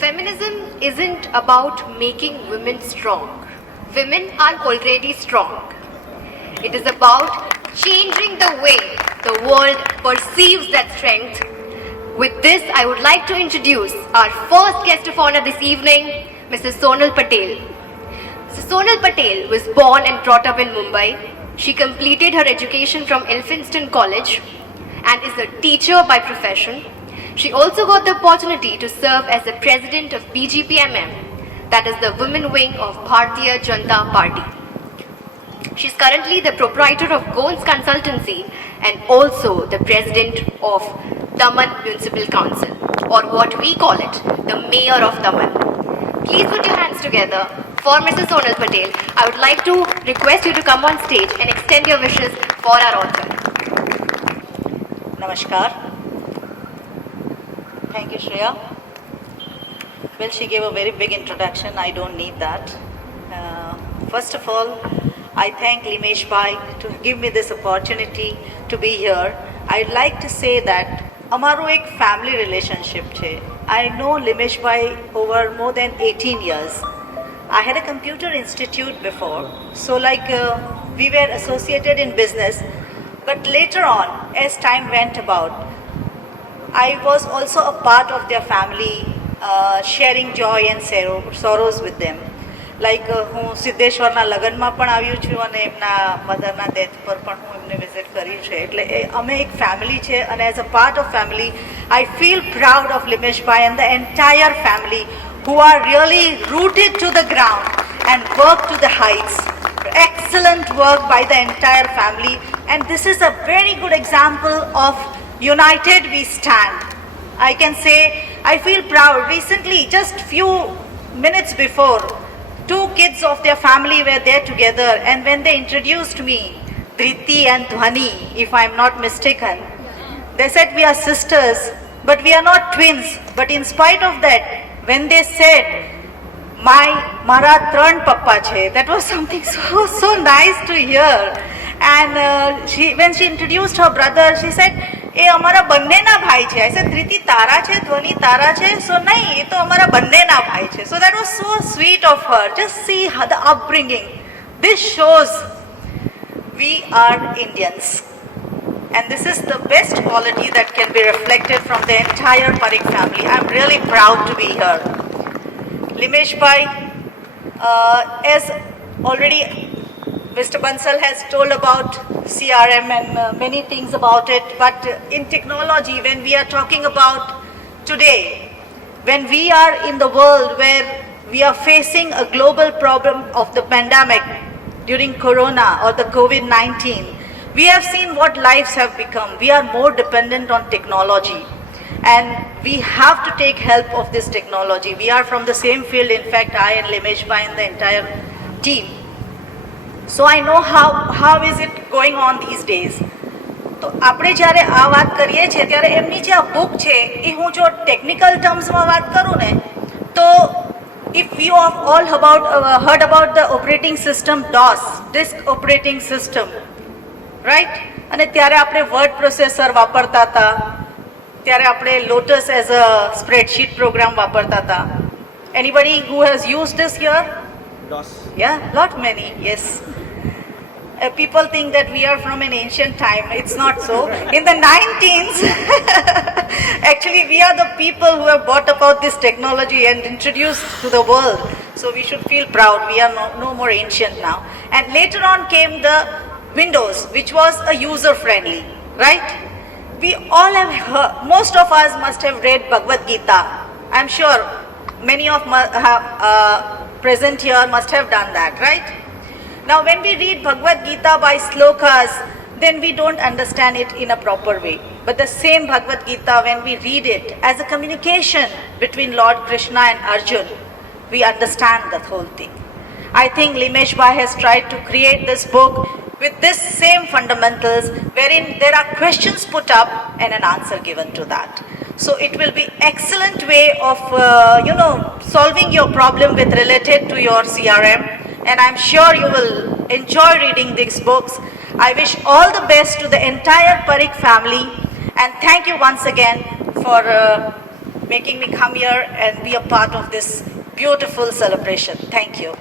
Feminism isn't about making women strong. Women are already strong. It is about changing the way the world perceives that strength. With this, I would like to introduce our first guest of honor this evening, Mrs. Sonal Patel. So Sonal Patel was born and brought up in Mumbai. She completed her education from Elphinstone College and is a teacher by profession. She also got the opportunity to serve as the president of BGPMM, that is the women wing of Bharatiya Janata Party. She is currently the proprietor of Goans Consultancy and also the president of Daman Municipal Council, or what we call it, the mayor of Daman. Please put your hands together for Mrs. Sonal Patel. I would like to request you to come on stage and extend your wishes for our author. Namaskar. Thank you, Shreya. Well, she gave a very big introduction. I don't need that. First of all, I thank Limesh Bhai to give me this opportunity to be here. I'd like to say that અમારું એક family relationship છે. I know Limesh Bhai over more than 18 years. I had a computer institute before, so we were associated in business. But later on, as time went about, I was also a part of their family, sharing joy and sorrows with them. હું સિદ્ધેશ્વરના લગ્નમાં પણ આવ્યું છું અને એમના મધરના death પર પણ હું એમને વિઝિટ કર્યું છે. એટલે અમે એક ફેમિલી છે અને as a part of family I feel proud of Limesh ભાઈ and the entire family who are really rooted to the ground and work to the heights. Excellent work by the entire family, and this is a very good example of united we stand. I can say I feel proud. Recently, just few minutes before, two kids of their family were there together, and when they introduced me, Dhriti and Dhwani, if I'm not mistaken, they said we are sisters, but we are not twins. But in spite of that, when they said Mara Tran Papa che, that was something so nice to hear. And when she introduced her brother, she said, "ए हमारा बन्नेना भाई छे." I said, "धृति तारा छे, ध्वनि तारा छे." So नहीं, ये तो हमारा बन्नेना भाई छे. So that was so sweet of her. Just see how the upbringing. This shows we are Indians. And this is the best quality that can be reflected from the entire Parikh family. I'm really proud to be here. Limesh Bhai, as already Mr. Bansal has told about CRM and many things about it, but in technology, when we are talking about today, when we are in the world where we are facing a global problem of the pandemic during Corona or the COVID-19, we have seen what lives have become. We are more dependent on technology, and we have to take help of this technology. We are from the same field. In fact, I and Limesh Bhai and the entire team. So I know how is it going on these days. તો આપણે જ્યારે આ વાત કરીએ છીએ ત્યારે એમની જે આ બુક છે એ હું જો ટેકનિકલ ટર્મ્સમાં વાત કરું ને તો if you have all heard about the operating system DOS, disk operating system, right? અને ત્યારે આપણે વર્ડ પ્રોસેસર વાપરતા હતા, ત્યારે આપણે Lotus as a spreadsheet program વાપરતા હતા. Anybody who has used this here? DOS. Yeah, lot many, yes. People think that we are from an ancient time. It's not so. In the 19s, actually we are the people who have brought about this technology and introduced to the world. So we should feel proud. We are no more ancient now. And later on came the Windows, which was a user-friendly, right? We all have heard, most of us must have read Bhagavad Gita. I'm sure many of present here must have done that, right? Now when we read Bhagavad Gita by slokas, then we don't understand it in a proper way. But the same Bhagavad Gita, when we read it as a communication between Lord Krishna and Arjun, we understand the whole thing. I think Limesh Bhai has tried to create this book with this same fundamentals, wherein there are questions put up and an answer given to that. So it will be excellent way of solving your problem with related to your CRM, and I'm sure you will enjoy reading these books. I wish all the best to the entire Parikh family, and thank you once again for making me come here and be a part of this beautiful celebration. Thank you.